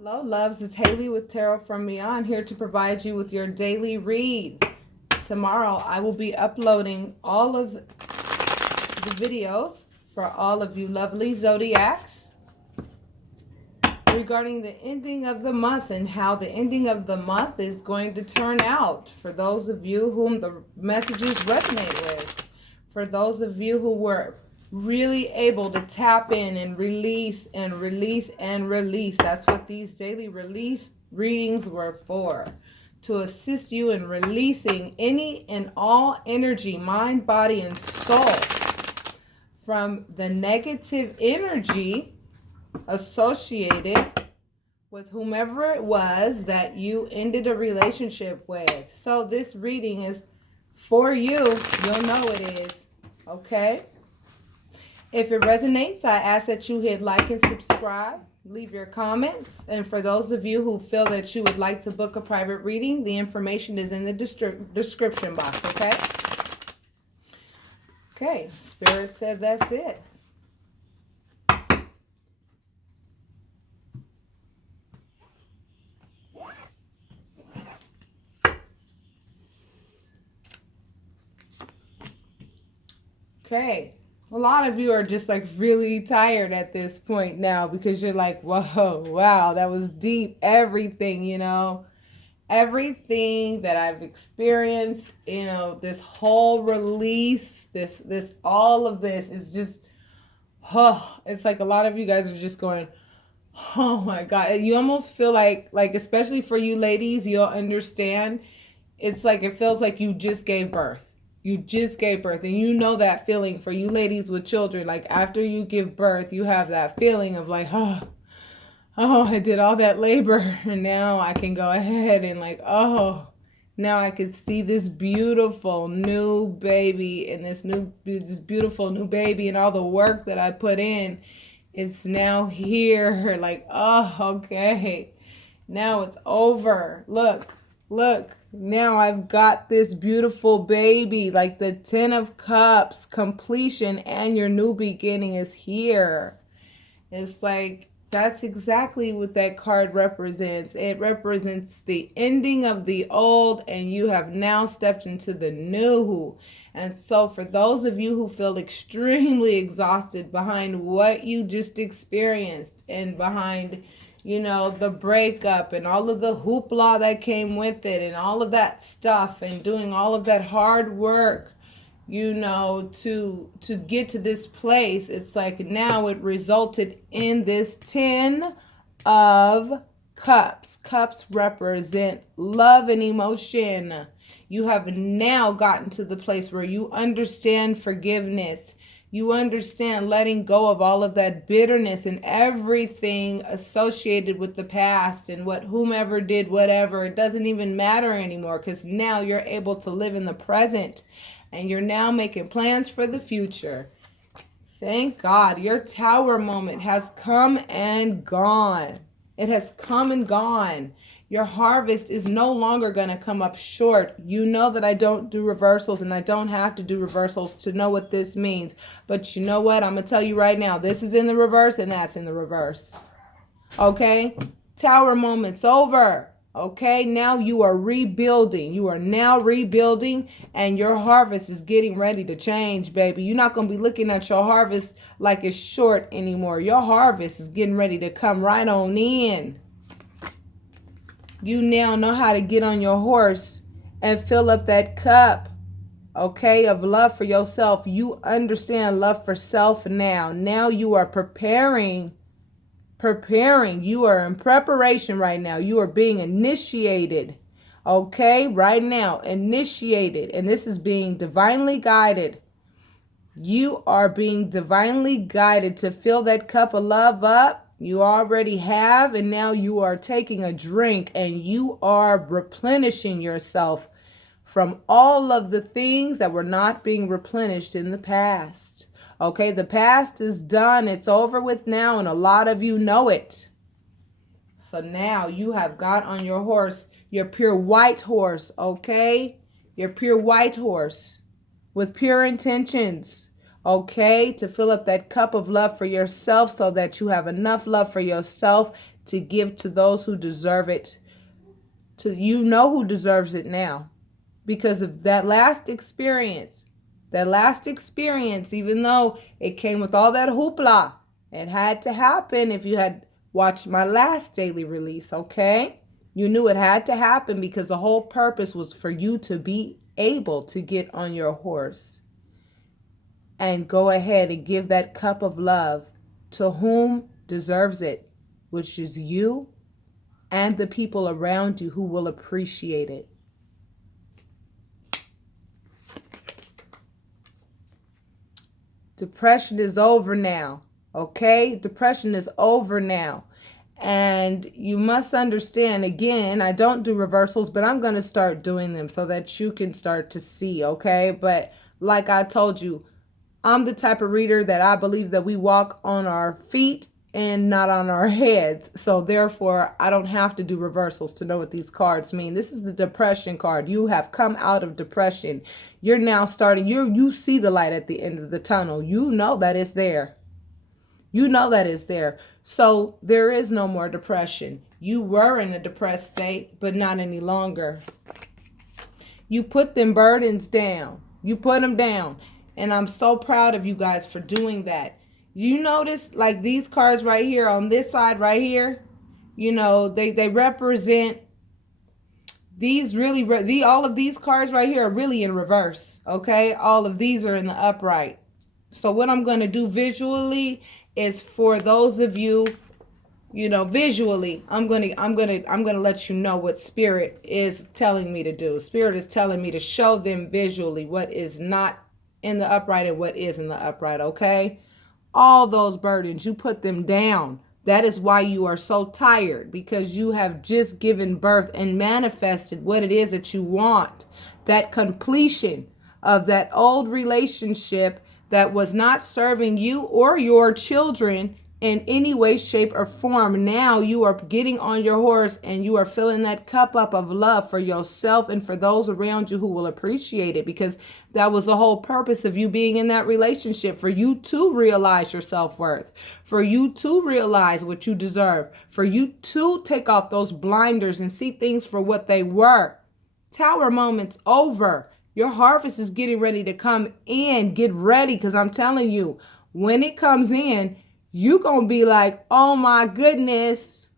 Hello, loves. It's Haley with Tarot from Beyond, here to provide you with your daily read. Tomorrow, I will be uploading all of the videos for all of you lovely zodiacs regarding the ending of the month and how the ending of the month is going to turn out for those of you whom the messages resonate with. For those of you who were really able to tap in and release and release and release. That's what these daily release readings were for. To assist you in releasing any and all energy, mind, body, and soul from the negative energy associated with whomever it was that you ended a relationship with. So this reading is for you. You'll know it is. Okay? If it resonates, I ask that you hit like and subscribe. Leave your comments. And for those of you who feel that you would like to book a private reading, the information is in the description box, okay? Okay, Spirit said that's it. Okay. A lot of you are just like really tired at this point now because you're like, whoa, wow, that was deep. Everything, everything that I've experienced, this whole release, all of this is just, it's like a lot of you guys are just going, oh my God. You almost feel like, especially for you ladies, you'll understand. It's like, it feels like you just gave birth. You just gave birth, and you know that feeling for you ladies with children. Like after you give birth, you have that feeling of like, oh, I did all that labor, and now I can go ahead and now I can see this beautiful new baby and this beautiful new baby and all the work that I put in. It's now here. Like, oh, okay. Now it's over. Look, now I've got this beautiful baby, like the 10 of Cups, completion, and your new beginning is here. It's like, that's exactly what that card represents. It represents the ending of the old, and you have now stepped into the new. And so for those of you who feel extremely exhausted behind what you just experienced and behind the breakup and all of the hoopla that came with it and all of that stuff and doing all of that hard work, to get to this place, it's like now it resulted in this 10 of Cups. Cups represent love and emotion. You have now gotten to the place where you understand forgiveness. You understand letting go of all of that bitterness and everything associated with the past and whomever did whatever. It doesn't even matter anymore because now you're able to live in the present and you're now making plans for the future. Thank God. Your tower moment has come and gone. It has come and gone. Your harvest is no longer going to come up short. You know that I don't do reversals and I don't have to do reversals to know what this means. But you know what? I'm going to tell you right now. This is in the reverse and that's in the reverse. Okay? Tower moment's over. Okay? Now you are rebuilding. You are now rebuilding and your harvest is getting ready to change, baby. You're not going to be looking at your harvest like it's short anymore. Your harvest is getting ready to come right on in. You now know how to get on your horse and fill up that cup, okay, of love for yourself. You understand love for self now. Now you are preparing. You are in preparation right now. You are being initiated, okay, right now, initiated. And this is being divinely guided. You are being divinely guided to fill that cup of love up. You already have, and now you are taking a drink and you are replenishing yourself from all of the things that were not being replenished in the past. Okay, the past is done. It's over with now, and a lot of you know it. So now you have got on your horse, your pure white horse, okay? Your pure white horse with pure intentions. Okay, to fill up that cup of love for yourself so that you have enough love for yourself to give to those who deserve it. You know who deserves it now. Because of that last experience, even though it came with all that hoopla, it had to happen. If you had watched my last daily release, okay? You knew it had to happen because the whole purpose was for you to be able to get on your horse and go ahead and give that cup of love to whom deserves it, which is you and the people around you who will appreciate it. Depression is over now, okay? Depression is over now. And you must understand, again, I don't do reversals, but I'm going to start doing them so that you can start to see, okay? But like I told you, I'm the type of reader that I believe that we walk on our feet and not on our heads. So therefore, I don't have to do reversals to know what these cards mean. This is the depression card. You have come out of depression. You're now starting, you see the light at the end of the tunnel. You know that it's there. You know that it's there. So there is no more depression. You were in a depressed state, but not any longer. You put them burdens down. You put them down. And I'm so proud of you guys for doing that. You notice like these cards right here on this side right here, you know, they represent these really, all of these cards right here are really in reverse, okay? All of these are in the upright. So what I'm going to do visually is for those of you, you know, visually, I'm going to let you know what Spirit is telling me to do. Spirit is telling me to show them visually what is not in the upright and what is in the upright, okay? All those burdens, you put them down. That is why you are so tired, because you have just given birth and manifested what it is that you want. That completion of that old relationship that was not serving you or your children in any way, shape, or form. Now you are getting on your horse and you are filling that cup up of love for yourself and for those around you who will appreciate it, because that was the whole purpose of you being in that relationship, for you to realize your self-worth, for you to realize what you deserve, for you to take off those blinders and see things for what they were. Tower moment's over. Your harvest is getting ready to come in. Get ready, because I'm telling you, when it comes in, you're going to be like, oh my goodness,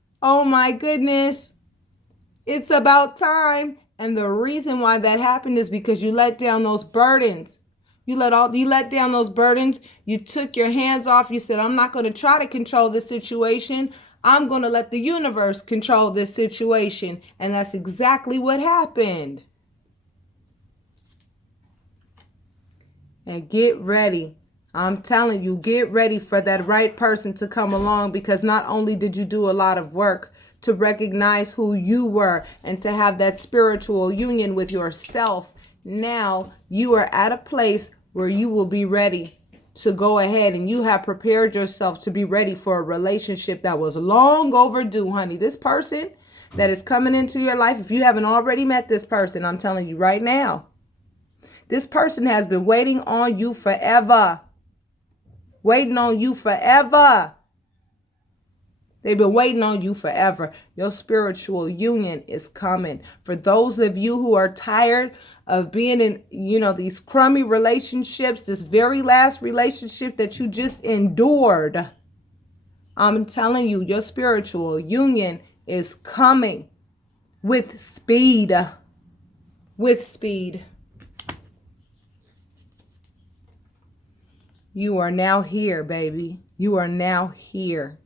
it's about time. And the reason why that happened is because you let down those burdens. You let down those burdens. You took your hands off. You said, I'm not going to try to control this situation. I'm going to let the universe control this situation. And that's exactly what happened. And get ready. I'm telling you, get ready for that right person to come along, because not only did you do a lot of work to recognize who you were and to have that spiritual union with yourself, now you are at a place where you will be ready to go ahead, and you have prepared yourself to be ready for a relationship that was long overdue, honey. This person that is coming into your life, if you haven't already met this person, I'm telling you right now, this person has been waiting on you forever. Waiting on you forever. They've been waiting on you forever. Your spiritual union is coming. For those of you who are tired of being in, these crummy relationships, this very last relationship that you just endured, I'm telling you, your spiritual union is coming with speed. With speed. You are now here, baby. You are now here.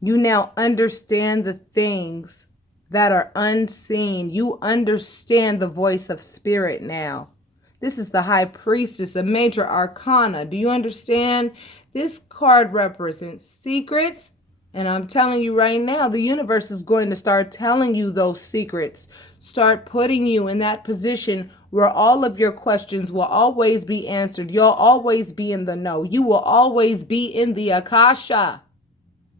You now understand the things that are unseen. You understand the voice of Spirit now. This is the High Priestess, a major arcana. Do you understand? This card represents secrets. And I'm telling you right now, the universe is going to start telling you those secrets. Start putting you in that position where all of your questions will always be answered. You'll always be in the know. You will always be in the Akasha.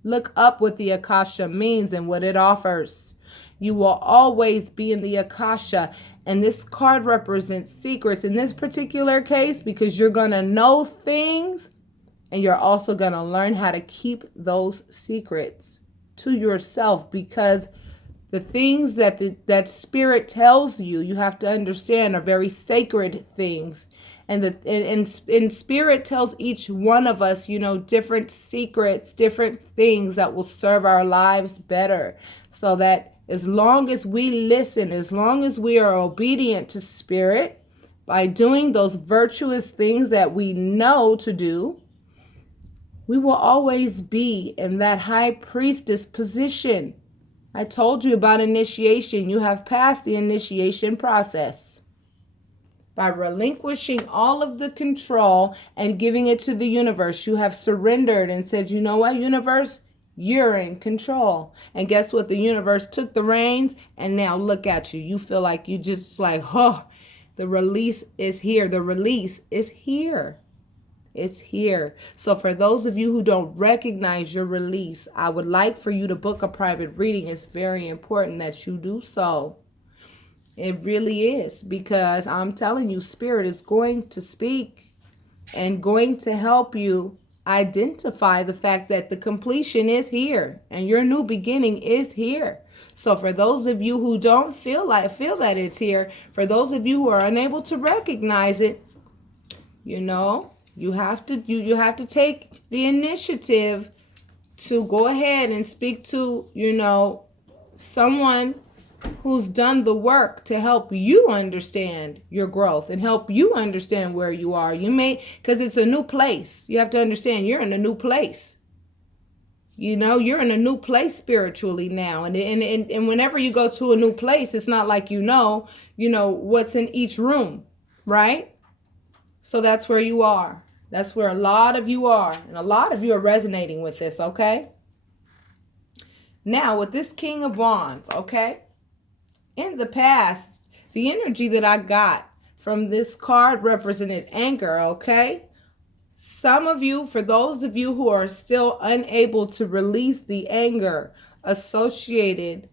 Look up what the Akasha means and what it offers. You will always be in the Akasha. And this card represents secrets in this particular case, because you're going to know things and you're also going to learn how to keep those secrets. to yourself, because the things that spirit tells you, you have to understand, are very sacred things. And spirit tells each one of us, different secrets, different things that will serve our lives better. So that as long as we listen, as long as we are obedient to spirit, by doing those virtuous things that we know to do, we will always be in that high priestess position. I told you about initiation. You have passed the initiation process. By relinquishing all of the control and giving it to the universe, you have surrendered and said, you know what, universe? You're in control. And guess what? The universe took the reins, and now look at you. You feel like you just the release is here. The release is here. It's here. So for those of you who don't recognize your release, I would like for you to book a private reading. It's very important that you do so. It really is, because I'm telling you, Spirit is going to speak and going to help you identify the fact that the completion is here and your new beginning is here. So for those of you who don't feel that it's here, for those of you who are unable to recognize it, you have to take the initiative to go ahead and speak to, someone who's done the work to help you understand your growth and help you understand where you are. Because it's a new place. You have to understand you're in a new place. You're in a new place spiritually now. And whenever you go to a new place, it's not like what's in each room, right? So that's where you are. That's where a lot of you are. And a lot of you are resonating with this, okay? Now, with this King of Wands, okay? In the past, the energy that I got from this card represented anger, okay? Some of you, for those of you who are still unable to release the anger associated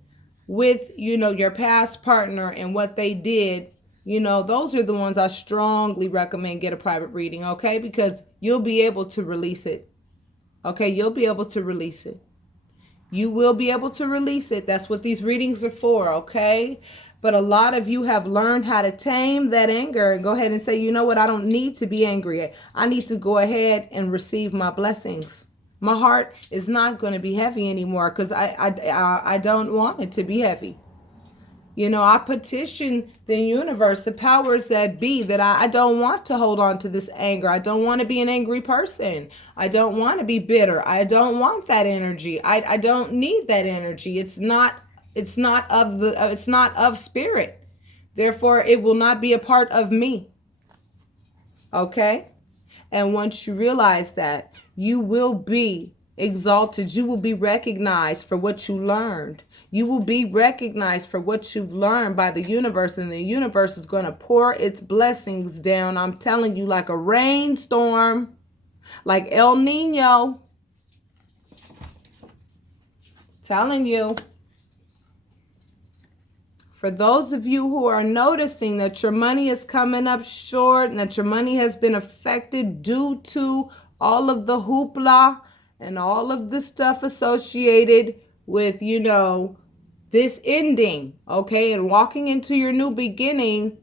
with, your past partner and what they did, those are the ones I strongly recommend get a private reading, okay? Because you'll be able to release it, okay? You'll be able to release it. You will be able to release it. That's what these readings are for, okay? But a lot of you have learned how to tame that anger and go ahead and say, you know what? I don't need to be angry. I need to go ahead and receive my blessings. My heart is not going to be heavy anymore because I don't want it to be heavy. I petition the universe, the powers that be, that I don't want to hold on to this anger. I don't want to be an angry person. I don't want to be bitter. I don't want that energy. I don't need that energy. It's not of spirit. Therefore, it will not be a part of me. Okay? And once you realize that, you will be exalted. You will be recognized for what you learned. You will be recognized for what you've learned by the universe, and the universe is going to pour its blessings down. I'm telling you, like a rainstorm, like El Nino. Telling you. For those of you who are noticing that your money is coming up short and that your money has been affected due to all of the hoopla and all of the stuff associated with, this ending, okay, and walking into your new beginning,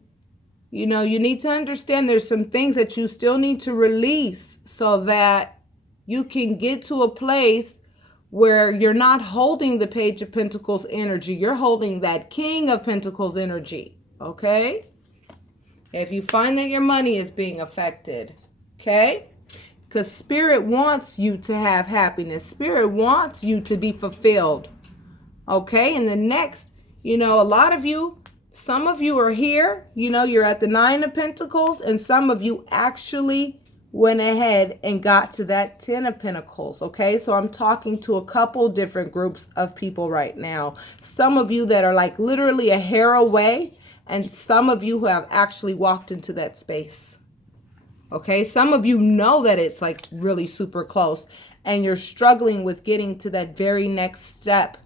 you need to understand there's some things that you still need to release so that you can get to a place where you're not holding the Page of Pentacles energy. You're holding that King of Pentacles energy, okay? If you find that your money is being affected, okay? Because Spirit wants you to have happiness. Spirit wants you to be fulfilled. Okay, and the next, a lot of you, some of you are here, you're at the Nine of Pentacles, and some of you actually went ahead and got to that Ten of Pentacles, okay? So I'm talking to a couple different groups of people right now. Some of you that are like literally a hair away, and some of you who have actually walked into that space, okay? Some of you know that it's like really super close, and you're struggling with getting to that very next step.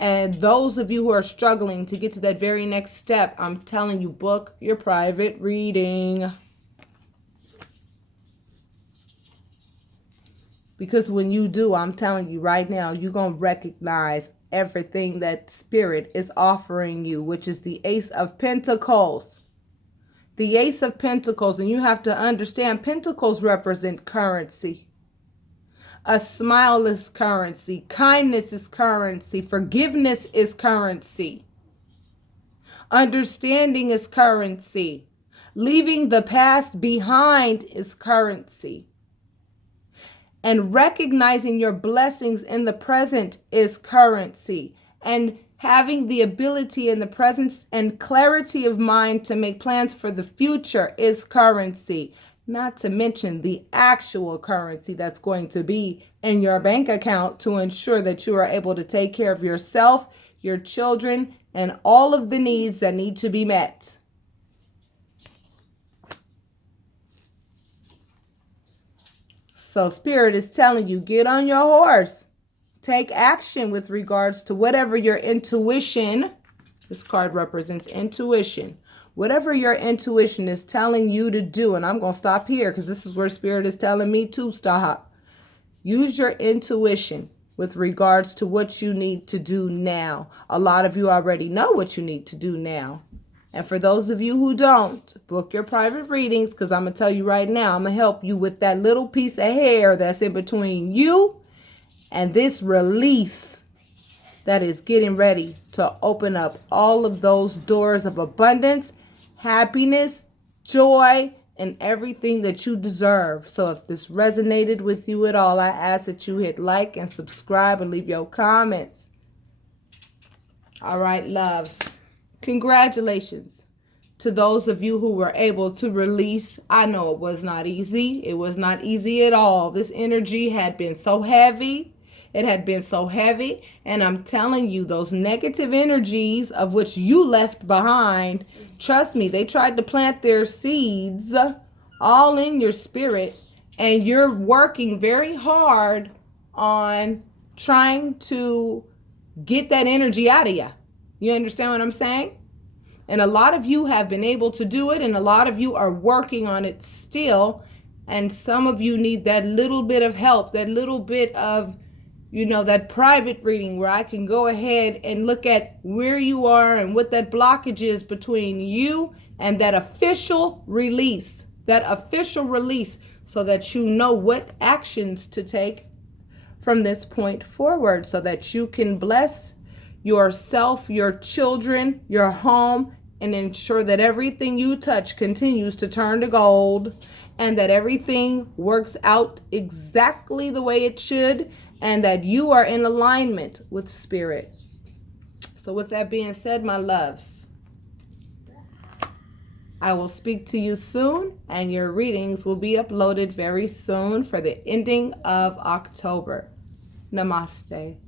And those of you who are struggling to get to that very next step, I'm telling you, book your private reading. Because when you do, I'm telling you right now, you're going to recognize everything that Spirit is offering you, which is the Ace of Pentacles. The Ace of Pentacles, and you have to understand, Pentacles represent currency. A smile is currency. Kindness is currency. Forgiveness is currency. Understanding is currency. Leaving the past behind is currency. And recognizing your blessings in the present is currency. And having the ability in the presence and clarity of mind to make plans for the future is currency. Not to mention the actual currency that's going to be in your bank account to ensure that you are able to take care of yourself, your children, and all of the needs that need to be met. So Spirit is telling you, get on your horse. Take action with regards to whatever your intuition, this card represents intuition, whatever your intuition is telling you to do. And I'm going to stop here because this is where Spirit is telling me to stop. Use your intuition with regards to what you need to do now. A lot of you already know what you need to do now. And for those of you who don't, book your private readings because I'm going to tell you right now, I'm going to help you with that little piece of hair that's in between you and this release that is getting ready to open up all of those doors of abundance, happiness, joy, and everything that you deserve. So if this resonated with you at all, I ask that you hit like and subscribe and leave your comments. All right, loves. Congratulations to those of you who were able to release. I know it was not easy. It was not easy at all. This energy had been so heavy. It had been so heavy. And I'm telling you, those negative energies of which you left behind, trust me, they tried to plant their seeds all in your spirit. And you're working very hard on trying to get that energy out of you. You understand what I'm saying? And a lot of you have been able to do it, and a lot of you are working on it still. And some of you need that little bit of help, that little bit of, that private reading where I can go ahead and look at where you are and what that blockage is between you and that official release, so that you know what actions to take from this point forward so that you can bless yourself, your children, your home, and ensure that everything you touch continues to turn to gold and that everything works out exactly the way it should and that you are in alignment with Spirit. So with that being said, my loves, I will speak to you soon and your readings will be uploaded very soon for the ending of October. Namaste.